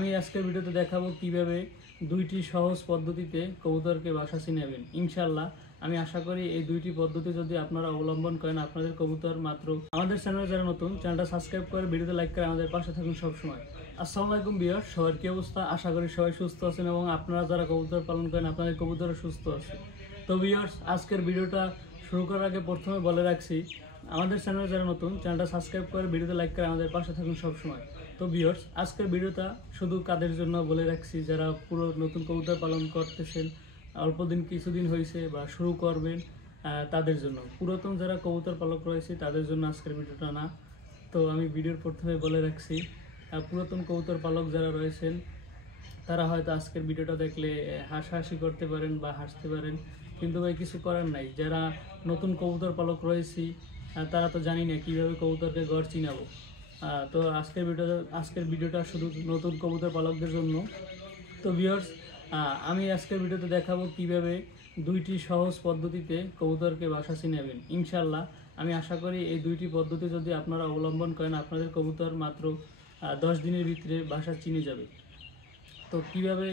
আমি আজকের ভিডিওতে দেখাবো কিভাবে দুইটি সহজ পদ্ধতিতে কবুতরকে বাসা চিনাবেন। ইনশাআল্লাহ আমি আশা করি এই দুইটি পদ্ধতি যদি আপনারা অবলম্বন করেন আপনাদের কবুতর মাত্র আমাদের চ্যানেলে যারা নতুন চ্যানেলটা সাবস্ক্রাইব করে ভিডিওতে লাইক করে আমাদের পাশে থাকুন সবসময়। আসসালামু আলাইকুম ভিউয়ার্স, সবার কি অবস্থা? আশা করি সবাই সুস্থ আছেন এবং আপনারা যারা কবুতর পালন করেন আপনাদের কবুতরও সুস্থ আছে। তো ভিউয়ার্স, আজকের ভিডিওটা শুরু করার আগে প্রথমে বলে রাখছি আমাদের চ্যানেলে যারা নতুন চ্যানেলটা সাবস্ক্রাইব করে ভিডিওতে লাইক করে আমাদের পাশে থাকুন সবসময়। তো ভিউয়ার্স, আজকের ভিডিওটা শুধু কাদের জন্য বলে রাখছি যারা পুরো নতুন কবুতর পালন করতেছেন, অল্প দিন কিছুদিন হয়েছে বা শুরু করবেন তাদের জন্য। পুরাতন যারা কবুতর পালক রয়েছে তাদের জন্য আজকের ভিডিওটা না। তো আমি ভিডিওর প্রথমে বলে রাখছি পুরাতন কবুতর পালক যারা রয়েছেন তারা হয়তো আজকের ভিডিওটা দেখলে হাসাহাসি করতে পারেন বা হাসতে পারেন, কিন্তু ভাই কিছু করার নাই। যারা নতুন কবুতর পালক রয়েছি তারা তো জানি না কীভাবে কবুতরকে গড় চিনাবো। তো আজকের ভিডিওটা শুধু নতুন কবুতর পালকদের জন্য। তো ভিউয়ার্স, আমি আজকের ভিডিওতে দেখাবো কিভাবে দুইটি সহজ পদ্ধতিতে কবুতরকে বাসা চিনাবেন। ইনশাআল্লাহ আমি আশা করি এই দুইটি পদ্ধতি যদি আপনারা অবলম্বন করেন আপনাদের কবুতর মাত্র 10 দিনের ভিতরে বাসা চিনে যাবে। তো কীভাবে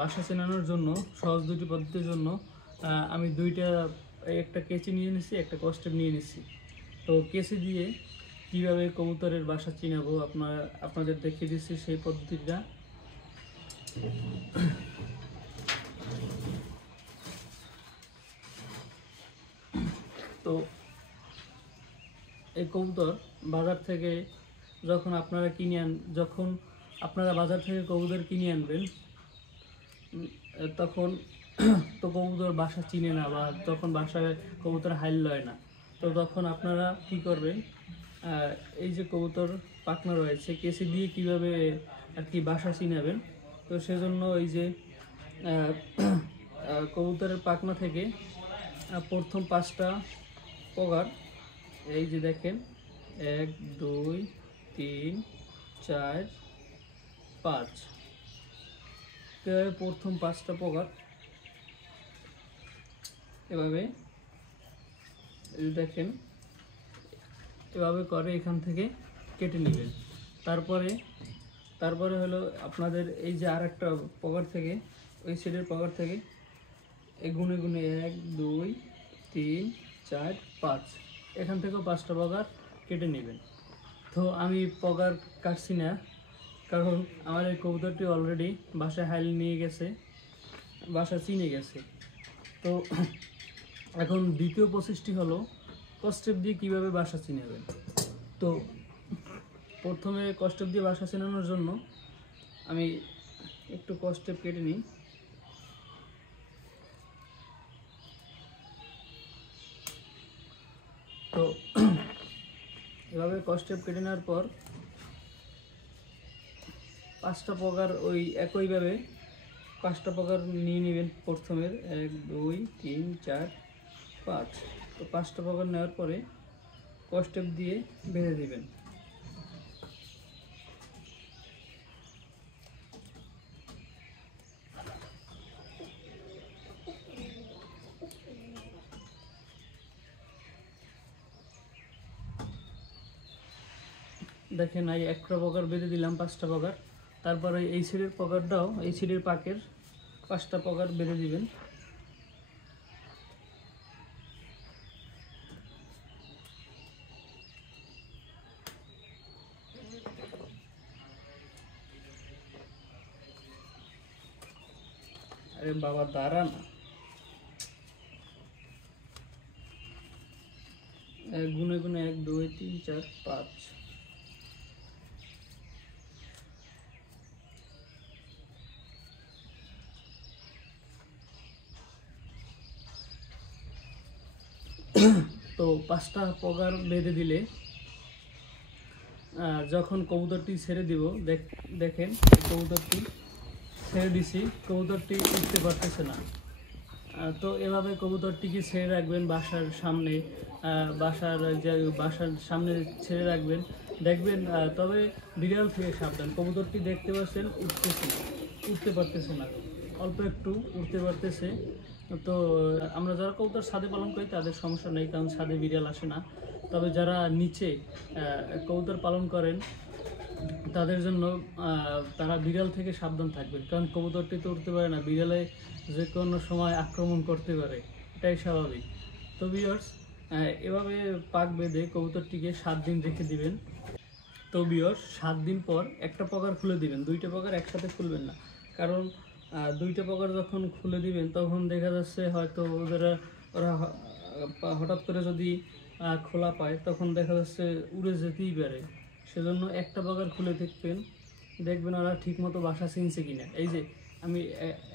বাসা চেনানোর জন্য সহজ দুটি পদ্ধতির জন্য আমি একটা কেচি নিয়ে নিচ্ছি, একটা কস্টেপ নিয়ে নিচ্ছি। তো কেচি দিয়ে কিভাবে কবুতরের বাসা চিনাবো আপনাদের দেখিয়ে দিচ্ছি সেই পদ্ধতিটা। তো এই কবুতর বাজার থেকে যখন আপনারা বাজার থেকে কবুতর কিনে আনবেন তখন তো কবুতর বাসা চিনে না বা তখন বাসায় কবুতর হাইল লয় না। তো তখন আপনারা কি করবেন, এই যে কবুতর পাখনা রয়েছে কেসি দিয়ে কিভাবে আর কি বাসা চিনাবেন। তো সেজন্য এই যে কবুতরের পাখনা থেকে প্রথম 5টা পগার, এই যে দেখেন 1 2 3 4 5, প্রথম 5টা পগার এভাবে দেখেন এভাবে করে এখান থেকে কেটে নেবেন। তারপরে হলো আপনাদের এই যে আরেকটা পগার থেকে, ওই সাইডের পগার থেকে গুনে গুনে 1 2 3 4 5, এখান থেকেও 5টা পগার কেটে নেবেন। তো আমি পগার কাটছি না, কারণ আমার এই কবুতরটি অলরেডি বাসায় হাইল নিয়ে গেছে, বাসা চিনে গেছে। তো এখন দ্বিতীয় প্রসেসটি হলো কস্টেপ দিয়ে কিভাবে বাসা চিনাবেন। তো প্রথমে কস্টেপ দিয়ে বাসা চিনানোর জন্য আমি একটু কস্টেপ কেটে নিই। তো এভাবে কস্টেপ কেটে নেওয়ার পর 5টা পগার ওই একইভাবে 5টা পগার নিয়ে নেবেন। প্রথমের 1 2 3 4 5, তো 5টা পগার নেওয়ার পরে কস্টেপ দিয়ে বেঁধে দেবেন। দেখেন এই একটা পগার বেঁধে দিলাম 5টা পগার। তারপরে এই সাইডের পগারটাও, এই সাইডের পাকের 5টা পগার বেঁধে দিবেন। আরে বাবা দাঁড়া না, গুনে গুনে 1 2 3 4 5, তো 5টা পগার বেঁধে দিলে যখন কবুতরটি ছেড়ে দিব, দেখেন কবুতরটি ছেড়ে দিছি, কবুতরটি উঠতে পারতেছে না। তো এভাবে কবুতরটিকে ছেড়ে রাখবেন বাসার সামনে, বাসার সামনে ছেড়ে রাখবেন। দেখবেন তবে বিড়াল থেকে সাবধান, কবুতরটি দেখতে পাচ্ছেন উঠতে পারতেছে না, অল্প একটু উঠতে পারতেছে। তো আমরা যারা কবুতর ছাদে পালন করি তাদের সমস্যা নেই, কারণ ছাদে বিড়াল আসে না। তবে যারা নিচে কবুতর পালন করেন তাদের জন্য তারা বিড়াল থেকে সাবধান থাকবেন, কারণ কবুতরটি তো উঠতে পারে না, বিড়ালে যে কোনো সময় আক্রমণ করতে পারে, এটাই স্বাভাবিক। তো ভিউয়ার্স, এভাবে পাক বেঁধে কবুতরটিকে 7 দিন রেখে দিবেন। তো ভিউয়ার্স, 7 দিন পর একটা পকার খুলে দিবেন, 2টা পকার একসাথে খুলবেন না, কারণ 2টা পকার যখন খুলে দিবেন তখন দেখা যাচ্ছে হয়তো ওরা হঠাৎ করে যদি খোলা পায় তখন দেখা যাচ্ছে উড়ে যেতেই পারে। সেজন্য একটা পকার খুলে দেখবেন ওরা ঠিক মতো বাসা চিনছে কিনা। এই যে আমি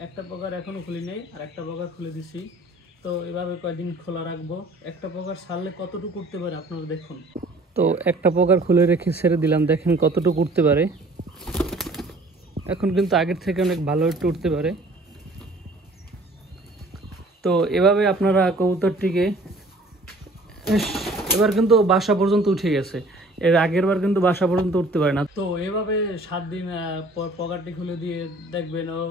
একটা পকার এখনও খুলি নাই, আর একটা পকার খুলে দিছি। তো এভাবে কয়দিন খোলা রাখবো। একটা পকার ছাড়লে কতটুকু উঠতে পারে আপনারা দেখুন। তো একটা পকার খুলে রেখে ছেড়ে দিলাম, দেখেন কতটুকু উঠতে পারে। এখন কিন্তু আগের থেকে অনেক ভালো একটু উঠতে পারে। তো এভাবে আপনারা কবুতরটিকে, এবার কিন্তু বাসা পর্যন্ত উঠে গেছে, এর আগের বার কিন্তু বাসা পর্যন্ত উঠতে পারে না। তো এভাবে 7 দিন পর পকারটি খুলে দিয়ে দেখবেন ও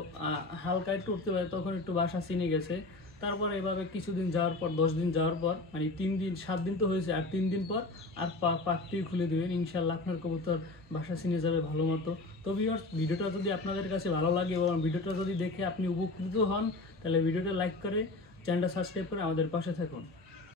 হালকা একটু উঠতে পারে, তখন একটু বাসা চিনে গেছে। তারপর এভাবে কিছুদিন যাওয়ার পর, 10 দিন যাওয়ার পর, মানে 3 দিন, 7 দিন তো হয়েছে, আর 3 দিন পর আর পাকটি খুলে দেবেন। ইনশাল্লাহ আপনার কবুতর বাসা চিনে যাবে ভালো মতো। তো ভিউয়ার্স, ভিডিওটা যদি আপনাদের কাছে ভালো লাগে এবং ভিডিওটা যদি দেখে আপনি উপকৃত হন, তাহলে ভিডিওটা লাইক করে চ্যানেলটা সাবস্ক্রাইব করে আমাদের পাশে থাকুন।